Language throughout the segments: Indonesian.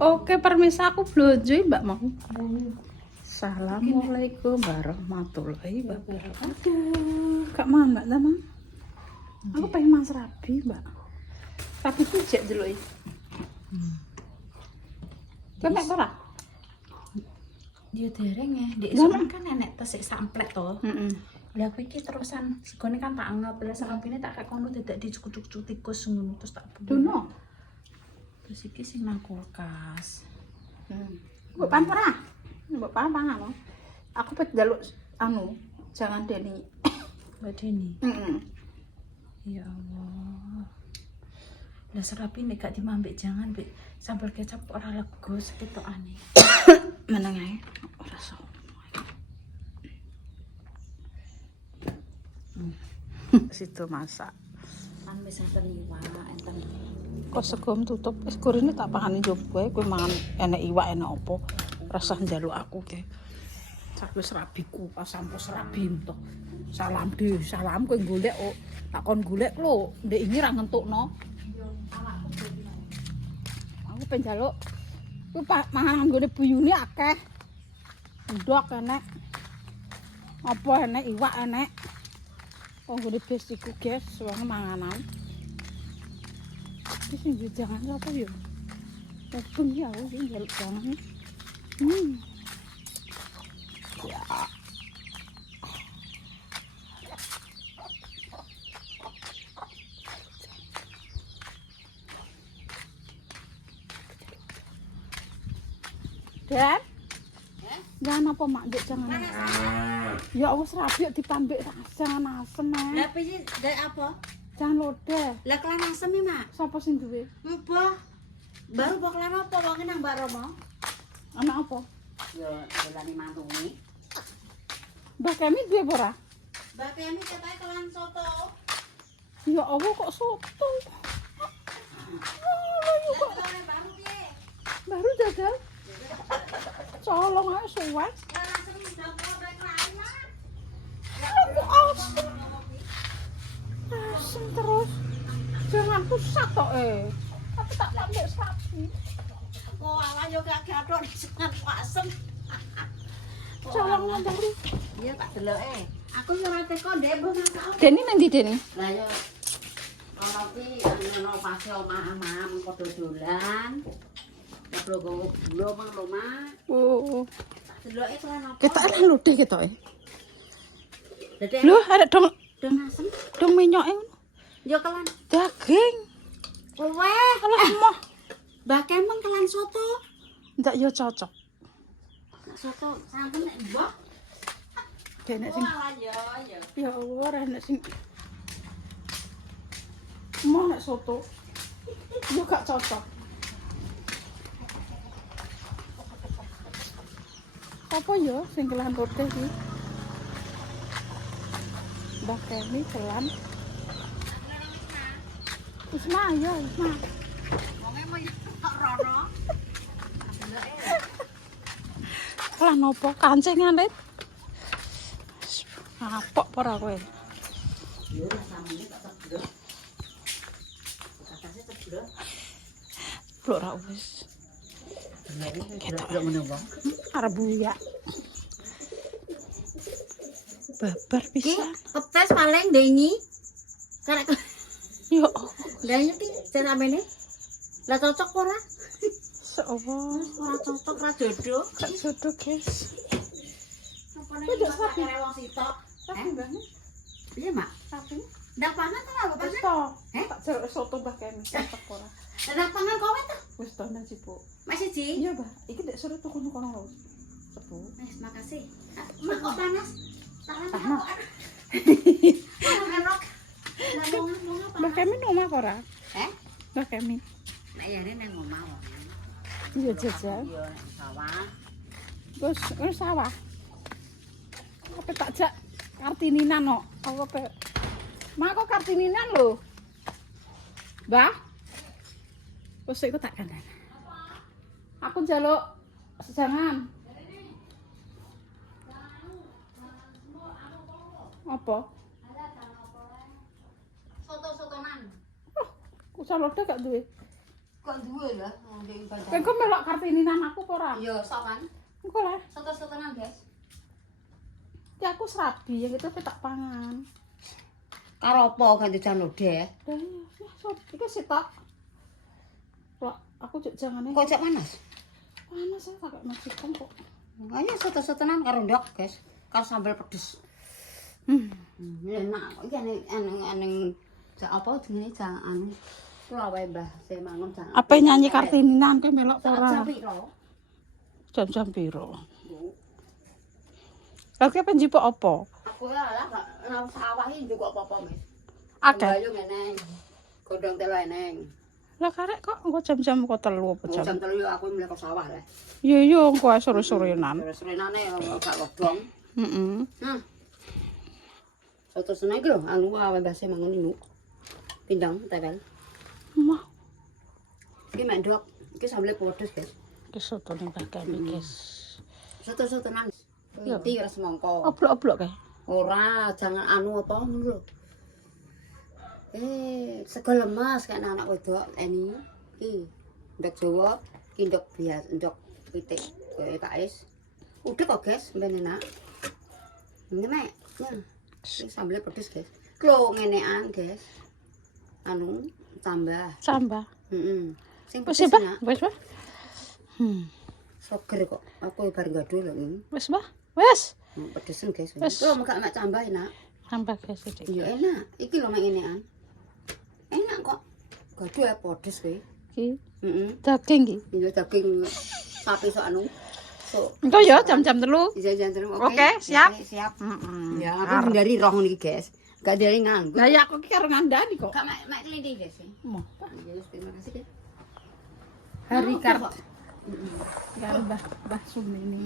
Oke, permisi aku blojo Mbak mau. Assalamualaikum warahmatullahi wabarakatuh. Kak Mang, Mbak Tamang. Aku pengen Mas Rabi, Mbak. Tapi ku jek delok iki. Kemek ora? Ya dereng ya, Dek soalnya kan nenek tesik samplek to. Heeh. Lah aku iki terusan segone kan tak anggap lah sarapine tak kek kono dadak dicukuk-cukuk tikus ngono terus tak bunuh. Duno. Terus iki sing nang kulkas. Mbok pan ora? Mbok pangan. Aku pet njaluk anu, jangan Deni. Mbak Deni. Heeh. Ya Allah. Lah sarapine gak dimambek jangan mbek sambal kecap ora lego seketokane. Meneng ae. Ora so. Situ masak. Kan wis enten iwak enten. Kok segom tutup. Wis gorene tak pangani njobo ae kowe mangan enek iwak enek apa. Rasah njaluk aku ke. Sak wis rabiku pas sampus rabi to. Salam di salam kowe golek kok. Tak kon golek lho. Ndek ini ra ngentukno. Aku pengen njaluk. Ku mangan nggone buyune akeh. Ndok enek. Apa enek iwak enek. Oh, nggone besiku guys, wong manganan. Iki sing jangan apa ya? Mubeng ya aku sing njaluk jangan. Ya. Dan? Jangan apa mak Dek jangan. Ya wis rabi dipambek jangan asem. Lah piye gawe apa? Jangan lodeh. Lah kelan asem iki, Mak. Sapa sing duwe? Mbah. Baru kok kelan apa wong nang Mbak Romo? Anak apa? Ya dolani mantune. Mbah Kemi duwe apa ora? Mbak Kemi katae kelan soto. Ya Allah kok soto. Lah kelan baru piye? Baru jajal. Colong ae suwe. Lah asem dapur bae kelan, Mak. Kok asem? Asem terus. Jangan pusat tok Tapi tak pambek sapi. Oh, ala yo gak gathok sangat asem. Colong ndari. Iya tak deloke. Aku yo ora teko ndek mbok masak. Deni nang ndi Deni? Lah yo ana ki ana pase omah-omah padha dolan. Padha gowo gula mang lho, Mak. Oh. Tak deloke kelan apa? Ketok kan lodeh ketoke. Dedek Lho, ada dong asem. dong minyoke ngono. Yo kelan. Daging. Kowe. Kalau semua Mbak Kemeng kelan soto. ndak yo cocok. Soto sampun nek mbok. Dene sing Wah, yo. ya Allah ora nek sing mau nek soto. Yo gak cocok. Apa yo sing kelan lodeh iki? Mbak Kemi kelan. Isma ya, Isma. Wonge mau rono. Kelan opo? Kancingan, Rit. Apok apa ora kowe? Yo samene tak ceblok. Katase ceblok. Blok ra wis. Ketok menapa? Arep buya. Babar Ki pisan. petes paling dengi. Karek Yo, lah iki samene. Lah cocok ora? seopo. Ora cocok ra jodoh. Gak jodoh, guys. Apa nek iki sapi wong sitok? Tapi banget. Iya, Mak. Tapi Ndak pangan ta apa wis pangan? to. Eh? Tak jeruk soto Mbah Kemi cocok ora. Ndak pangan kowe ta? Wis to nang Cipu. Mas siji. Iya, Mbah. Iki ndek suruh tuku kono lho. Sepu. Wis makasih. Mak kok panas? Tangan Panas. kok. Panas. Lah mau apa? Mbah Kemi nomah apa ora? Eh? Mbah Kemi. Nek ya nang omah wae. Iya jajal. Yo nek sawah. Wis sawah. Apa tak jak Kartininan kok. Apa pe? Mak kok Kartininan lho. Mbah. Wis iku tak kandhani. Aku njaluk sejangan. Apa? Soto-sotonan. Ku salode gak duwe. Kok duwe lho, ndek Kowe kanca. kok melok Kartini namaku apa ora? Iya, sok kan. Engko lah. Soto-sotonan, guys. Ya aku serabi yang itu tak pangan. Karo apa ganti jan lodeh? Lah iya, sop iki sitok. Kok aku juk jangane Kok cek panas? panas ya pakai majikan kok. Ayo soto-sotonan karo ndok, guys. Karo sambal pedes. Enak kok iki aneng apa jenenge jangan kula wae Mbah saya mangun jangan. Apa nyanyi Kartini nanti melok ora? Jam piro? Jam piro? Lah ki penjipo apa? Aku ya lah nang sawah iki juga apa-apa, Mas. Akeh. Bayu ngene. Godhong telo eneng. Lah karek kok engko jam-jam kok telu apa jam? Jam 3 aku mulai ke sawah lah. Iya iya engko sore-sorenan. Sore-sorenane gak lodong. Heeh. Nah. Soto seneng iki lho, anu wae Mbah saya mangun ini. Pindang tepel. Mah, Iki mek ndok, iki sambel pedes, guys. ki soto ning bagian iki, guys. Soto-sotonan. Iya. Iki ras mongko. Oblok-oblok kae. Ora, jangan anu apa ngono lho. Sego lemas kan anak wedok ini. Iki ndok Jawa, iki ndok bias, ndok pitik koyo KS. Udah kok, guys, ben enak. Ini mek. Nah. Iki sambel pedes, guys. Klo ngenean, guys. Anu tambah. Sambah. Heeh. Sing Wis pedes ba? enak. Wis ba? Soger kok. Aku bar gaduh lho ini. Wis ba? Wis. Pedesen, guys. Wes. Klo mek mak tambah enak. Sambah guys iki. Iya enak. Iki lho mek ngenean. Enak kok. Gaduh ya pedes kowe. Iki Heeh. daging iki. Iya daging sapi sok anu. Sok. Engko ya jam-jam 3. Iya jangan Oke, siap. Siap. Heeh. Ya, aku hindari roh niki, guys. Gak dari nganggo. Lah ya aku ki karo ngandani kok. Kak mak kelindi, guys. Moh. Ya, terima kasih, guys. Hari Nah, kar kok. karo Mbah Sumi ini.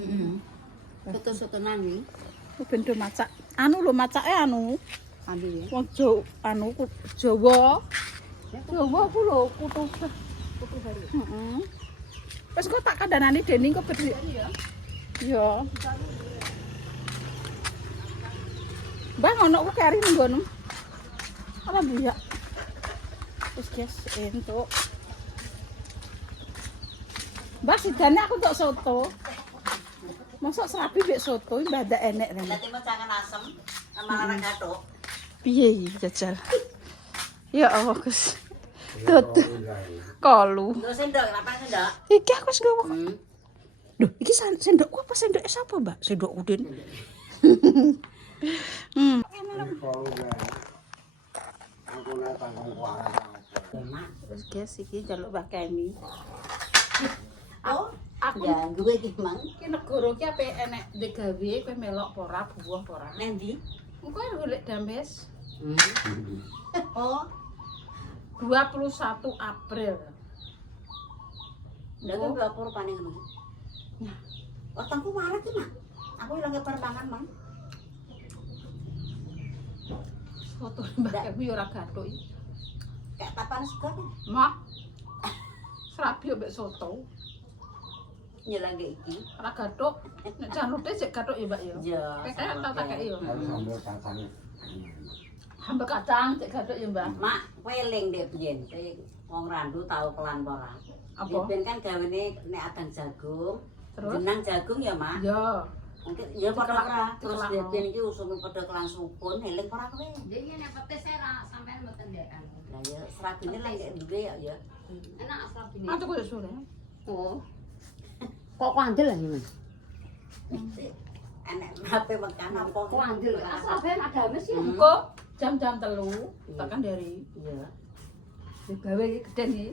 Soto-sotonan nih. Ku bendo macak. Anu lho macake anu. Ambil ya. Wong anu Jawa. Jawa ku lho kutu. Kutu hari. Heeh. Wis kok tak kandhanani Deni kok bedhe. Iya. Mbah ngono ku kari nggonmu. Apa dia? Wis guys, entuk. Mbah sidane aku tok soto. Mosok serabi mek soto iki mbah ndak enek rene. Nanti mau jangan asem sama anak gatok. Piye iki jajal? Ya Allah, Gus. Tutu. Kolu. Gue sendok, kenapa sendok? Iki aku wis nggawa. Duh, iki sendokku apa sendoke sapa, Mbak? Sendok Udin. Terus guys iki njaluk Mbak Kemi. Oh, Aku ya gue gimang. iki negara iki ape enek digawe kowe melok apa ora buah apa ora. Nendi? Engko golek Dambes Oh, 21 April. udah gue lapor paling ngono. Otakku marah ki, Mak. Aku ilang permangan, Mang. Foto Mbak Kemi ora gathuk iki. Kayak papan sekali. Mak. Serabi mbek soto. Ya lagi iki. Ora gathuk. Nek janute sik gathuk ya, Mbak ya. Ya. Kayak tak kei yo. Sambal kacang. Sambal kacang cek gathuk ya, Mbak. Mak, weling dek biyen. Wong randu tau kelan ora. Apa? Biyen kan gawene nek adang jagung. Terus? Jenang jagung ya, Mak. Ya. Mungkin ya padha ora. Terus Dikelak. biyen iki usume padha kelan sukun, eling ora kowe. Jadi nek petis saya sampean mboten ndekan. Lah ya serabine lek ndek duwe ya. Enak asal bini. Aku kok sore. Oh. Kok kandel lah ini, Mas? Enak nape makan apa? Kandel. Asal ben agamis ya. Engko jam-jam 3 tekan dari Iya. digawe iki geden iki.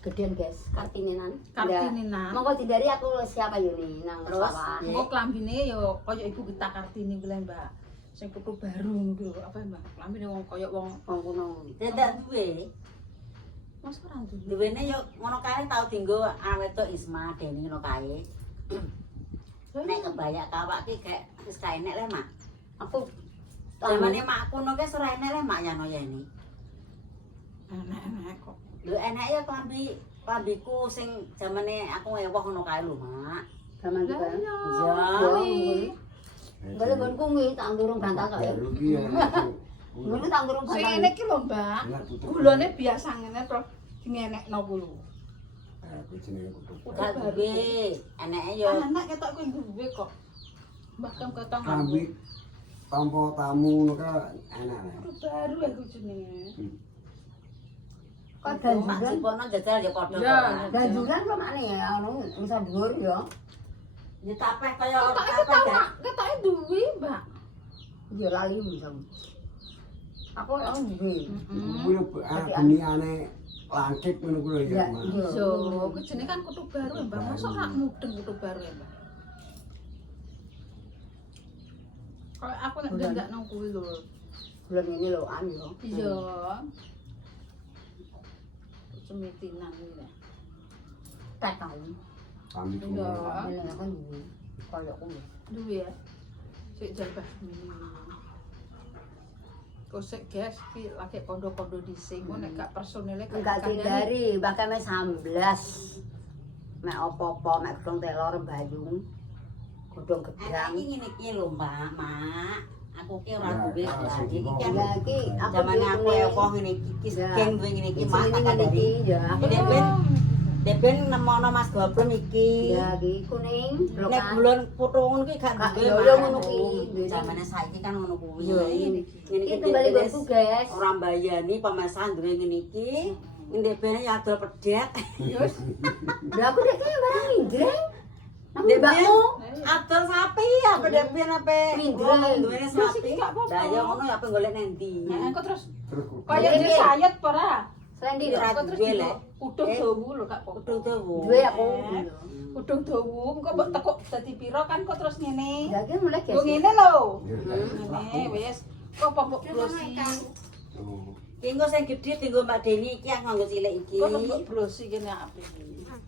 Gedean, guys. Kartininan. Kartininan. Monggo dindari aku siapa Yuni nang Terus? sawah. Engko klambine yo kaya ibu kita Kartini kuwi Mbak. Sing kutu baru ngono lho, apa Mbak? Klambine wong kaya wong Wong kuno. Tidak duwe. Mas ora duwe. Duwene yo ngono kae tau dienggo awet Isma Deni ngono kae. Nek kebayak kawak ki gak wis gak enek le, Mak. Aku Zamane makku ngono ki ora enek le, Mak Yano ya ini. Enak-enak kok. Lho enek ya klambiku sing zamane aku ewoh ngono kae lho, Mak. zaman Lah juga. iya. Iya. Kuwi. Boleh gonku ngi tak durung bantal kok. Rugi ya. Ngono tak durung Sing bantal. ngene iki lho, Mbak. Gulane biasa ngene terus dingenekno ku lho. Aku jenenge kudu. Udah duwe, anake yo Anak ketok kowe duwe kok. Mbah Kam ketong Kambi tanpa tamu ngono ka enak. baru aku jenenge. Kok Mak ganjuran? Cipono jajal ya padha. Ya. Ganjuran kok mana ya? Anu bisa dhuwur ya. Ya tapeh kaya Ketoke ketawak, ketoke duwe, Mbak. Ya lali bisa. Aku orang duwe. Kuwi beniane langkit ngono kuwi Ya, ya. Mas. iya. Yo, ku jenenge kan kutu baru, Mbak. Mosok rak mudeng kutu baru, Mbak. Kalau aku nek ndak nang kuwi lho. Bulan ini lho an yo. Iya. Semitinan iki. Tak tahu. Kambi Iya. Ini kan duwe. Kayak kuwi. Duwe ya. Sik jalbah mini. Kosek guys, iki lagi kondo-kondo dhisik, nek gak personile Enggak dihindari, bahkan mes 11. Mek opo-opo, mek gedung telor bayung. Godhong Anak gebrang. iki ngene iki lho, Mbak, Mak. Aku ki ora Ya, duwe ya, lah. sing Iki ngomong. kan Ya iki aku zamane aku duwe eko ngene iki ki Ya. geng duwe ngene iki, Mak. ini Tak ngene kandhani. iki ya. Aku Deben nemono Mas Goblem iki. ya iki kuning, Nek lokan. bulan putungun ki gak Gak, duwe. yo, Mak. yo, ngono kuwi. Zamane saiki kan ngono kuwi. Yo, Ngene Iki iki kembali wis gonku, guys. ora mbayani pemesan duwe ngene iki. Ndek bene ya adol pedet. Lah aku dek kaya barang minggring. Nang Ndek mbakmu. adol sapi apa ndek bene ape? Minggring. Duwe Terus sapi. iki gak apa-apa. Lah ya ngono ya ape golek nang ndi? Nek engko terus Terus kudu. kaya Ini. dia sayat ora. Sendi Ora Engko terus duwe, juga Lek. udung dawu lho Kak. Udung dawu. duwe aku. Udung dawu, engko mbok tekuk dadi pira kan kok terus ngene. Ya iki mulai Kok guys. ngene lho. Ya, Ngene wis. Kok pokok brosi. Oh. Tinggo sing gedhe tinggo Mbak Deni iki aku nganggo cilik iki. Kok pokok brosi kene apik.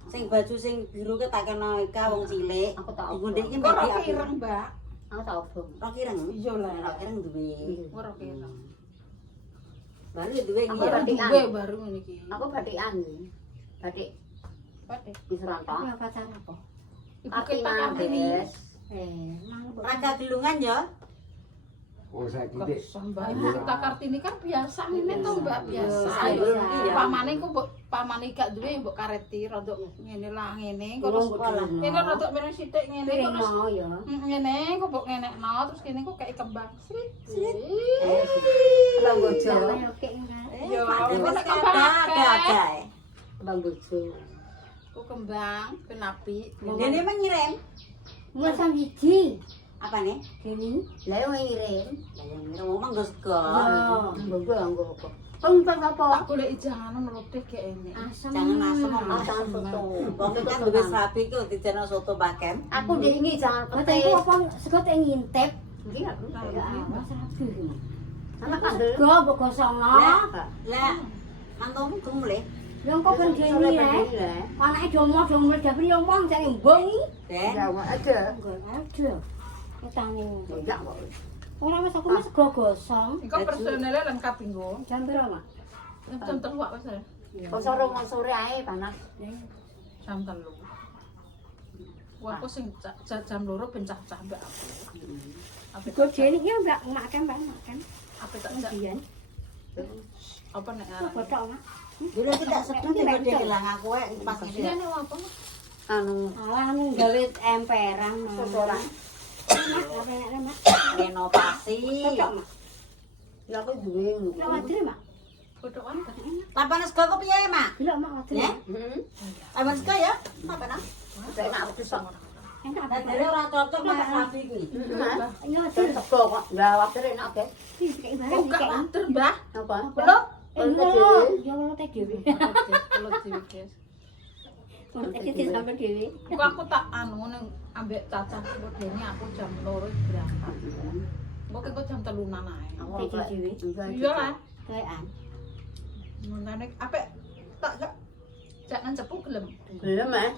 Sing baju sing biru ke tak kena Ika wong cilik. Aku tak Tinggo ndek iki Kok mbek ora apik. pireng, Mbak? Aku tak obong. Ora kireng. Iya lah. Ora kireng duwe. Ora pireng. Baru ya duwe iki. Aku ya. Ora batikan. duwe baru ngene iki. Aku batikan. Batik Pate. di Serantok. Ini apa cara apa? Ibu Kartina, kita Kartini. guys. Raga gelungan ya. Oh saiki Kok Dik. Mbak Ibu kita Kartini kan biasa ngene to Mbak biasa. Iya, iya. Pamane ku mbok pamane gak duwe mbok kareti rodok ngene lah ngene kok Kurang terus sekolah. ngene rodok mereng sithik ngene kok Piring terus mau ya. ngene kok mbok ngenekno terus kene kok kayak kembang srit srit. Bang bojo. Yo, Wis nek kembang kembang ada. Bang bojo. ku kembang kenapi. Dene mah ngirim. Mulai sam hiji. Apa nih? Kini, lah yang ngirim. Lah yang ngirim ngomong nggo sego. Bojo anggo apa? Pengpeng apa? Tak golek jangan melodeh kayak ini. Asam. Jangan asam Ah, Mas. jangan soto. Wong kan duwe sapi ku dijeno soto bakem. Aku deh ini jangan pete. Aku apa sekot yang ngintip. Iki aku ya. Rabi. Sama kandel. Go mbok gosongno. Lah mantomu gemule. Yang kok ben dene ya. Anake domo-domo dapur yo wong jane mbong iki. Den. Ya, ada. Ada. Ketane. Ya, kok. Ora wis aku wis go gosong. Engko personelnya lengkap inggo. Jam piro, Mak? Jam 3 wis ya. Kok sore ae panas. Jam 3. Wah, aku sing jam 2 ben cah-cah mbak aku. Apa Go dene iki mbak makan mbak makan. apa tak jak Biyen. apa nek Kok botok, Mak? Dulu tidak sedeng tiba dia bilang aku pas ini. ini apa? Anu, Alah anu gawe emperan. seseorang. Mak, apa nek, Mak? Renovasi. Botok, Mak. Ya aku duwe ngono. Lek wadri, Mak. Kodokan kan? Lapan sego kok piye, Mak? Delok, Mak, wadri. Ya? Heeh. Lapan sego ya? Apa nang? Saya nak aku sok. Enak Lah dhewe ora cocok nek sapi iki. Iya, Terus wadri. teko kok. Lah water enak ke. Iki barang Oh, gak iki. water, Mbah. Apa? Belum. Ya ora teh dhewe. Kalau dhewe, guys. Ora teh disampe dhewe. Kok aku tak anu ning ambek cacah kok dene aku jam 2 berangkat. Kok kok jam 3-an ae. Teh dhewe. Iya lah. Kaean. Mengane apa tak gak jangan cepu gelem. Belum eh?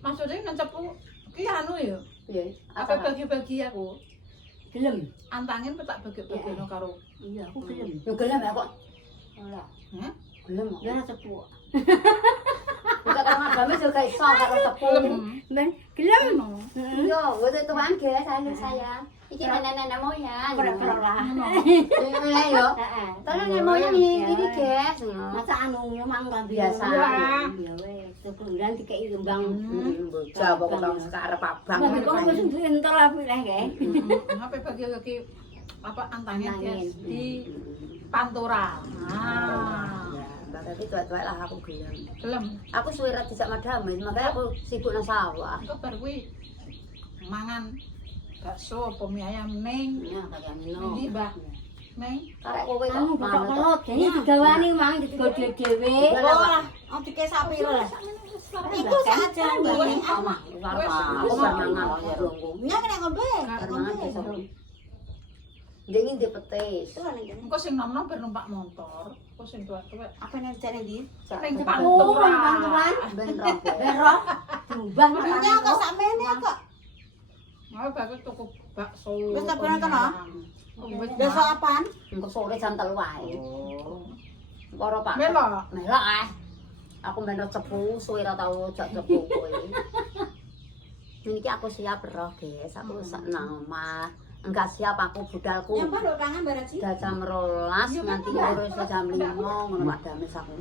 Maksudnya nang cepu ki anu ya. Iya. Apa bagi-bagi aku. Gelem. Antangin petak bagi-bagino karo. Iya, aku gelem. Yo gelem ya kok. Ora. Heh? Gelem. Ya ora cepu. Enggak kan agama juga iso karo tepung. Gelem. Ben, gelem. Anu. Yo, buat tuan guys, halo sayang. Iki nenek moyang. Pura-pura lah. Lah yo. Heeh. Terus nenek moyang iki guys. Masa anu mang kan Biasa. Ya wes, sebulan dikei kembang. Bocah kok nang sekarep abang. Bang kok wis duwe entar lah pilih kae. Apa bagi apa antangnya Antangin. di Pantura. Berarti tuwek-tuwek lah aku gelem. Gelem. Aku suwe ra dijak madame, makanya aku sibuk nang sawah. Engko bar kuwi mangan bakso apa mie ayam ning. Ya kaya ngono. Ini Mbak. Ning. Karek kowe kok Anu kok kelot, jadi digawani mang digodhe dhewe. Wah, antike sapiro lah. Iku saja ngene Omah, aku mangan ya runggu. Nya kena ngombe. Mangan besok. Dingin di petis. Engko sing nom-nom bar numpak motor, engko sing tuwek-tuwek Apa nek jane ndi? ning Oh, Pantura. panturan. Ben ropo. Berok. Diubah Nya kok sakmene kok. Mau bagus tuku bakso. Wis tak bener tono? Wis Besok apaan? Engko sore jam 3 wae. Oh. Karo Pak. Melok. Melok ah. Aku meno cepu, suwe ra tau jak cepu kowe. Niki aku siap roh, guys. Aku sak nang omah. Enggak siap aku budalku. Nyampe lho tangan bareng sih. Udah jam 12 nganti terus jam 5 ngono Pak Dames aku.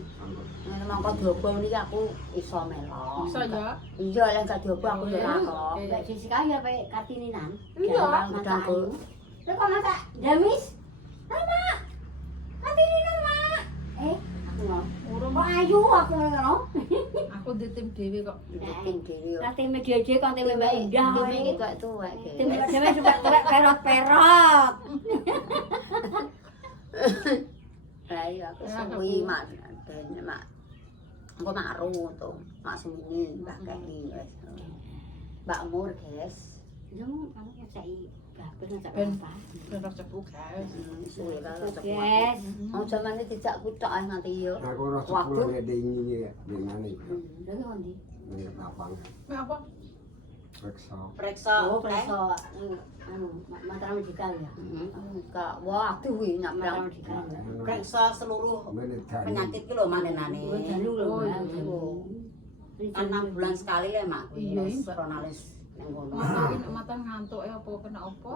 Nek mongko diobo niki aku iso melok. Bisa ya. Iya, lek gak diobo aku ya ora kok. Mbak Jessica ya pe Kartininan. Iya. Budalku. Lha kok masak Damis? Mama. Kartininan, Mak. Aku ngono. Urung kok ayu aku ngono. Aku di tim dhewe kok. Bikin dhewe. Lah tim media kon tim Mbak Indah. Iki tuwek-tuwek. Tim Mbak Dewe juga perot-perot. Lah iya aku suwi mak dan mak. Engko maru to. Mak semini Mbak Keni wis. Mbak Mur, guys. Jeng aku ngecai babel ngecak Ben. apa? Ben cepu guys. Suwe lah cepet. Yes. Mau zamane dijak kutok ah nganti yo. Aku ora Waduh. sepuluh dengi ya dengan itu. Lha ngondi. Ning lapang. Mek apa? Reksa. Preksa. Oh, preso anu mataram dikal ya. Kak, waduh kuwi nyak Mataram merang. dikal. Preksa seluruh penyakit ki lho manenane. Oh, jalu lho. Oh, iya. Kan 6 bulan sekali le mak. Iya, Mbak. Pronalis ning kono. Mata ngantuk ya apa kena apa?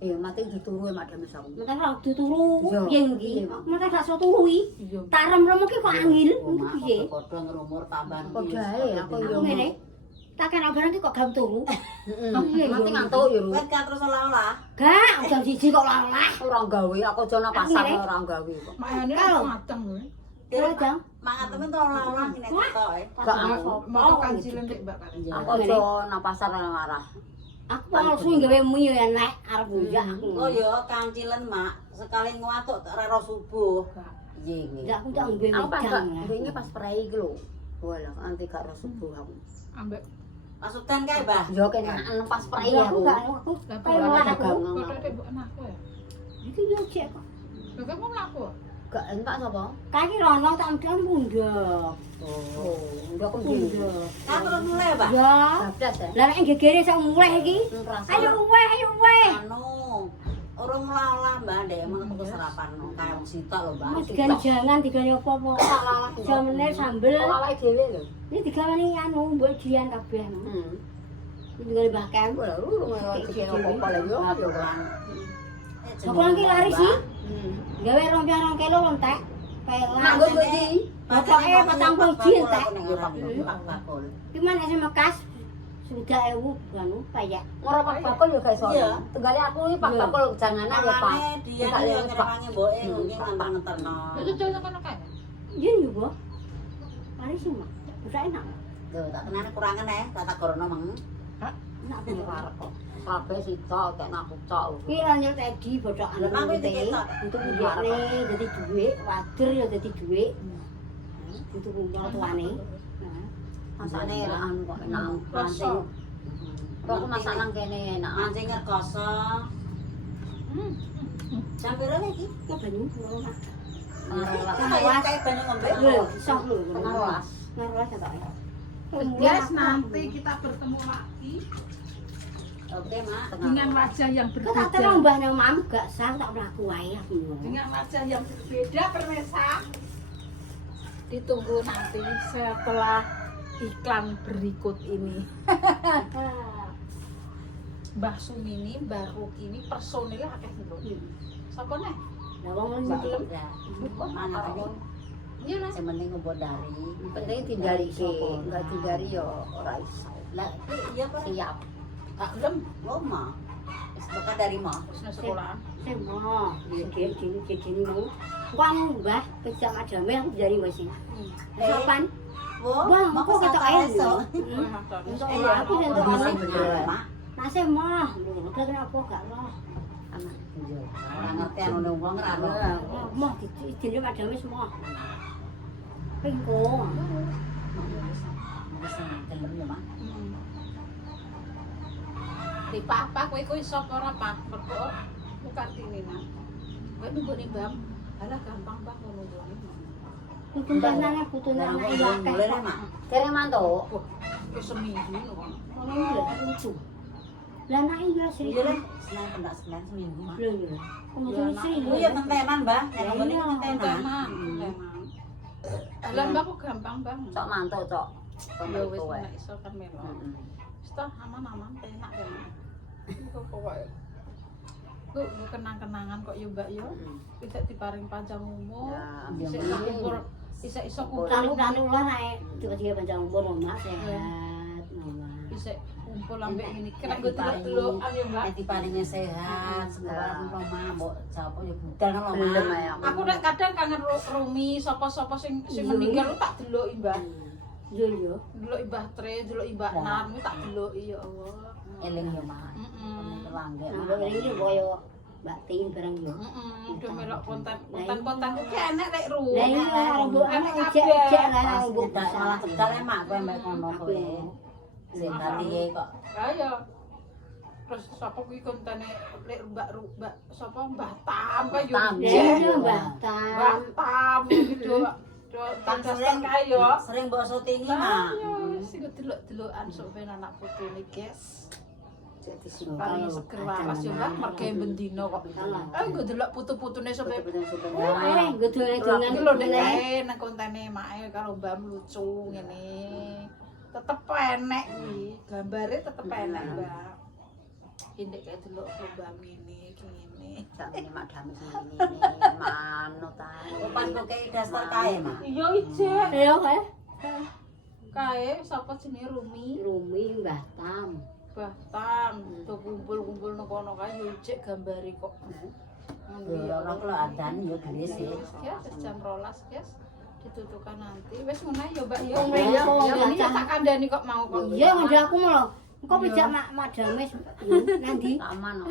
Iya, mati dituru mak Dames aku. Mata ra dituru Iya. piye iki? Mata gak iso turu iki. Iya. Tarem romo ki kok angil. Mak Piye? padha ngrumur tambahan. Podae aku yo. Aku ngene. Tak kena barang ki kok gak turu. Mati ngantuk yo. Kan gak terus olah-olah. Gak, jam 1 kok lalah. Ora gawe, aku aja nang pasar ora gawe kok. Makane Kalau- mateng lho. Kira jam. Mangan temen to olah-olah ngene ketoke. Gak aku. Mau kancilan Dik Mbak Kak. Aku aja nang pasar ora marah. Aku langsung gawe mie ya nek arep bujak aku. Oh ya kancilen mak, sekali ngwatuk ora ro subuh. Iya nggih. Enggak aku tak ngombe Aku pas wedang. wingi pas prei iki lho. Walah, nanti gak ro subuh aku. Ambek Masukan kae, Mbah. Yo kene pas prei Aku aku. gak aku lah pengen Ora aku. dagang. Fotoke mbok anakku ya. Iki yo cek kok. Lho kamu mlaku. Gak entak sapa? Kaki rono tak mesti mundhak. Oh, ndak kundi. Mundhak. Kan terus mulai, Mbah. Ya. Bablas ya. Lah nek gegere sak mulai iki. Ngerasa. Ayo weh. Anu, urung olah-olah, Mbak, Ndek, emang tuku sarapan kaya wong sitok lho, Mbak. Mas digani jangan digani apa-apa. Jamene sambel. Kok awake dhewe lho. Ini digawani anu mbok jian kabeh. Ini digani bahkan. Wah, urung iki apa-apa lho yo. Yo kan. Aku lagi lari sih. Gawe rong kilo entek. Pelan. Nganggo iki. Pokoke 40 ji entek. Bakul. Ki mana sing mekas 30.000 anu kayak. Ora pak bakul yo guys. Iya. Tenggale aku iki pak bakul janganan ya pak. Makane dia yo ngerewangi mboke nggih nganter-nganterno. Itu jalan kono kae. Iya yo, Bu. Lari sih, Mak. Udah enak. Lho, tak kenane kurangan tak takorono mang. Enak Ini banget. warek kok. Kabeh sitok kek aku cok. Ki lanjut tadi bodokan Lah, aku iki ketok. untuk ngene dadi dhuwit, wader ya dadi dhuwit. Itu kumpul tuane. Nah, Masane anu kok enak. Mancing. Kok aku masak nang kene enak. Mancing ngerkoso. Jam piro iki? kok banyu ngono Mak. Ngawas. Kayak banyu ngombe. Lho, sok lho. Ngawas. Ngawas ya, Pak. Guys, nanti kita bertemu lagi Oke, Mak. dengan wajah yang Kok tak berbeda. terong mbahnya Mam gak sah tak mlaku wae aku. Dengan wajah yang berbeda Permesa. Ditunggu nanti setelah iklan berikut ini. Mbah Sumini, Mbah Rukini personile akeh lho. Sapa nih? Lah wong Mbak belum ya. Mana tadi? Iya Mas. Yang penting ngumpul dari. Penting tindarike, enggak tindari yo ora iso. Lah iya Pak. Siap. Tak gelem Oh mah. Wis bakal dari mah. wis nang sekolahan. semua. Jadi mau. Wong mbah pejak madame aku dari wis. Sopan. Oh, Wah, mau kok kita air esok. Untuk Aku yang Bisa untuk bener, Mak. nase mah. Udah kenapa gak loh? Anak iya. Ora ngerti anu wong ora ono. Mah dijine madame semua. Pingko. Wis gelem ya, Mak. Di papa kowe iku iso ora Pak? Mergo ku Kartini nang. Kowe nunggone Bang. Alah gampang Bang nunggone. Itu nane putune Nah, anak wong iya boleh akeh. Mak. Dereng mantuk. Wah, wis seminggu ngono. Ono lho lucu. Lah anak iya sih. Iya lah, Senin pendak Senin seminggu, Mak. Lho lho. Kamu sih. Oh iya tentenan, Mbah. Nek Ya, ngene iya, tentenan. Teman, teman. Lah Mbak kok gampang Bang. Cok mantuk, Cok. Ya wis nek iso kan melo. Heeh. Wis toh aman-aman enak kan. Kok pokoke. Lu kenang-kenangan kok yo Mbak yo. Tidak diparing panjang umur. Ya, Isik amin. kumpul, isik iso kumpul. Lalu lah naik tiba-tiba panjang umur Mak sehat. Isik kumpul ambek ngene. Kena nggo delok-delokan yo Mbak. Nek diparingi sehat, sekolah rumah, mbok sapa yo budal lho, Belum Mak. ya. Aku nek kadang kangen Rumi, sapa-sapa sing meninggal lu tak deloki Mbah. Iya iya. Deloki Mbah Tre, deloki Mbak Nan, tak deloki ya Allah. Eling yo, Mak. Heeh. Langge, Nah, ini koyo batin barang yo. Udah melok konten ku enek nek ru. Lah iya rambut anak Enek ijek-ijek kabeh. lah rambut Budak malah bedal ya, Mak, kowe mbek kono kowe. Sing tadi kok. Ayo. Terus sapa kuwi kontene lek Mbak sapa Mbah Tam kaya yo. Tam. Lah ijek. iya Mbah Mbah Tam. gitu. Kan Tandaskan kayo. sering mbok syutingi, Mak. Ayo sing delok-delokan sok ben anak putune, guys. Jadi Paling seger waras yo Mbak, mergo bendino kok. Nggo delok putu-putune sok ben Gedone Dengan dengan lho nek nang kontene make karo Mbak lucu ngene. Tetep enek kuwi, gambare tetep enek, Mbak. Indek kayak delok Mbak ngene iki ngene. sak ini madame ini manut ae. Oh, pas kok kei daster kae, Mak. Iya ijek. Ayo kae. Kae sapa jenenge Rumi, Rumi Mbah Tam. Bahtam, do kumpul-kumpul nang kono kae yo ijek gambare kok. Yo ora kelo adan yo gede sih. Ya, jam 12, guys. Ditutukan nanti. Wis ngono ya, Mbak ya. Oh, iya, Ini ya tak kandhani kok mau kok. Iya ngene aku malah. Engko pejak madame nanti. Aman kok.